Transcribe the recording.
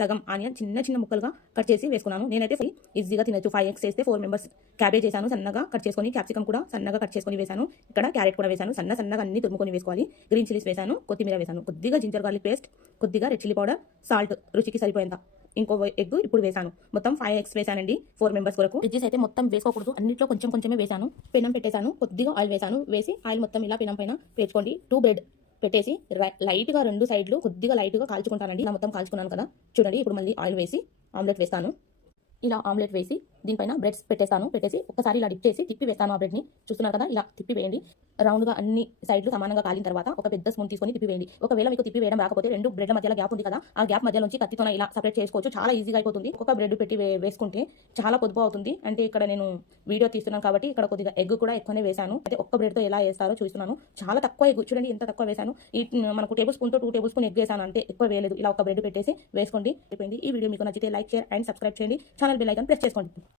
సగం ఆనియన్ చిన్న చిన్న ముక్కలుగా కట్ చేసి వేసుకున్నాను. నేనైతే ఈజీగా తినచ్చు. ఫైవ్ ఎగ్స్ చేస్తే ఫోర్ మెంబర్స్ క్యాబేజ్ చేశాను సన్నగా కట్ చేసుకొని క్యాప్సికమ్ కూడా సన్నగా కట్ చేసుకొని వేశాను ఇక్కడ క్యారెట్ కూడా వేశాను సన్న సన్నగా అన్ని తురుముకొని వేసుకోవాలి. గ్రీన్ చిల్లీస్ వేశాను కొత్తిమీర వేశాను కొద్దిగా జింజర్ గార్లిక్ పేస్ట్ కొద్దిగా రెడ్ చిల్లీ పౌడర్ సాల్ట్ రుచికి సరిపోయేంత. ఇంకో ఎగ్ ఇప్పుడు వేసాను. మొత్తం ఫైవ్ ఎగ్స్ వేసానండి ఫోర్ మెంబర్స్ వరకు వెజ్జెస్ అయితే మొత్తం వేసుకోకూడదు. అన్నిట్లో కొంచెం కొంచెమే వేశాను పెనం పెట్టేశాను. కొద్దిగా ఆయిల్ వేసాను. వేసి ఆయిల్ మొత్తం ఇలా పెనం పైన పేర్చుకోండి టూ బ్రెడ్ పెట్టేసి లైట్గా రెండు సైడ్లు కొద్దిగా లైట్గా కాల్చుకుంటానండి. నా మొత్తం కాల్చుకున్నాను కదా. చూడండి ఇప్పుడు మళ్ళీ ఆయిల్ వేసి ఆమ్లెట్ వేస్తాను. ఇలా ఆమ్లెట్ వేసి దీనిపైన బ్రెడ్స్ పెట్టేస్తాను. పెట్టేసి ఒకసారి ఇలా డిప్ చేసి తిప్పి వేస్తాను ఆ బ్రెడ్ని చూస్తున్నారు కదా ఇలా తిప్పి వేయండి. రౌండ్గా అన్ని సైడ్లు సమానంగా కాలిన తర్వాత ఒక పెద్ద స్పూన్ తీసుకొని తిప్పి వేయండి. ఒకవేళ మీకు తిప్పి వేయడం రాకపోతే రెండు బ్రెడ్ల మధ్యలో గ్యాప్ ఉంది కదా ఆ గ్యాప్ మధ్య నుంచి కత్తితో ఇలా సపరేట్ చేసుకోవచ్చు. చాలా ఈజీగా అయిపోతుంది. ఒక బ్రెడ్ పెట్టి వేసుకుంటే చాలా పొదుపు అవుతుంది. అంటే ఇక్కడ నేను వీడియో తీస్తున్నాను కాబట్టి ఇక్కడ కొద్దిగా ఎగ్ కూడా ఎక్కువనే వేశాను. అయితే ఒక్క బ్రెడ్తో ఎలా వేస్తారో చూస్తున్నాను. చాలా తక్కువ ఎగ్ చూడండి ఎంత తక్కువ వేశాను. ఈ మనకు టేబుల్ స్పూన్తో టూ టేబుల్ స్పూన్ ఎగ్ వేసాను అంటే ఎక్కువ వేయలేదు. ఇలా ఒక బ్రెడ్ పెట్టేసి వేసుకోండి. అయిపోయింది. ఈ వీడియో మీకు నచ్చితే లైక్ షేర్ అండ్ సబ్స్క్రైబ్ చేయండి. ఛానల్ బెల్ ఐకన్ ప్రెస్ చేసుకోండి.